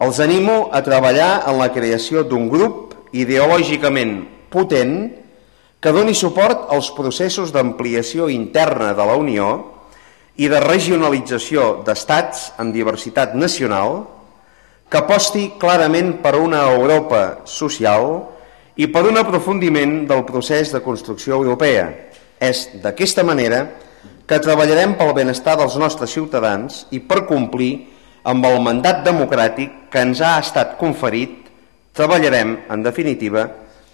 Els animo a treballar en la creació d'un grup ideològicament potent que doni suport als processos d'ampliació interna de la Unió i de regionalització d'estats amb diversitat nacional, que aposti clarament per una Europa social i per un aprofundiment del procés de construcció europea. És d'aquesta manera que treballarem pel benestar dels nostres ciutadans i per complir amb el mandat democràtic que ens ha estat conferit, treballarem, en definitiva,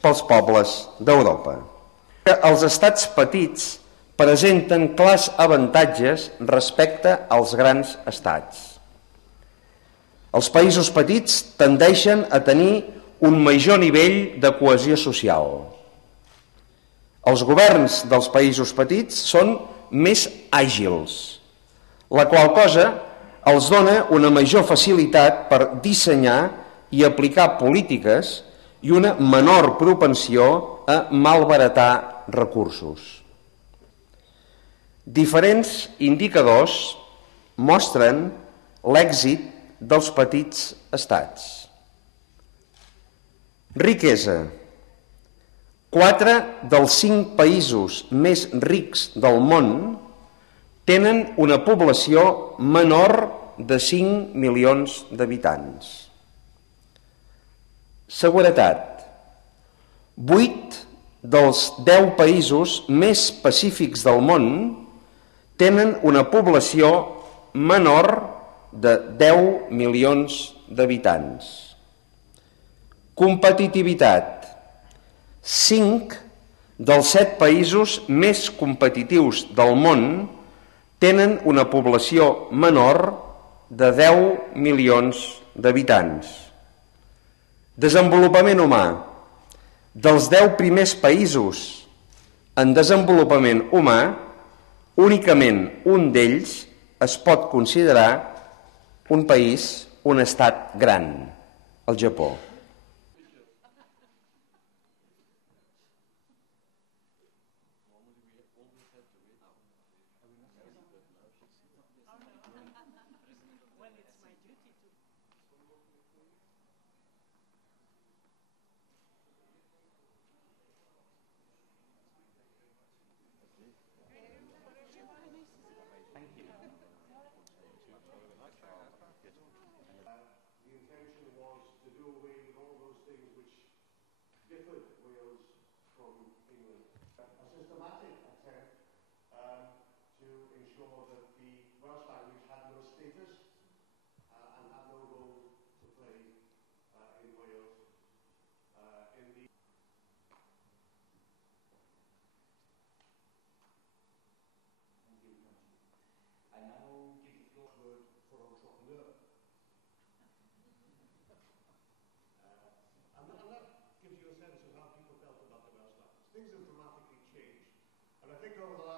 pels pobles d'Europa. Els estats petits presenten clars avantatges respecte als grans estats. Els països petits tendeixen a tenir un major nivell de cohesió social. Els governs dels països petits són més àgils, la qual cosa els dona una major facilitat per dissenyar i aplicar polítiques i una menor propensió a malbaratar recursos. Diferents indicadors mostren l'èxit dels petits estats. Riquesa. 4 dels 5 països més rics del món tenen una població menor de 5 milions d'habitants. Seguretat. 8 dels 10 països més pacífics del món tenen una població menor de 10 milions d'habitants. Competitivitat. 5 dels 7 països més competitius del món tenen una població menor de 10 milions d'habitants. Desenvolupament humà. Dels 10 primers països en desenvolupament humà, únicament un d'ells es pot considerar un país, un estat gran, el Japó. Things have dramatically changed. And I think over the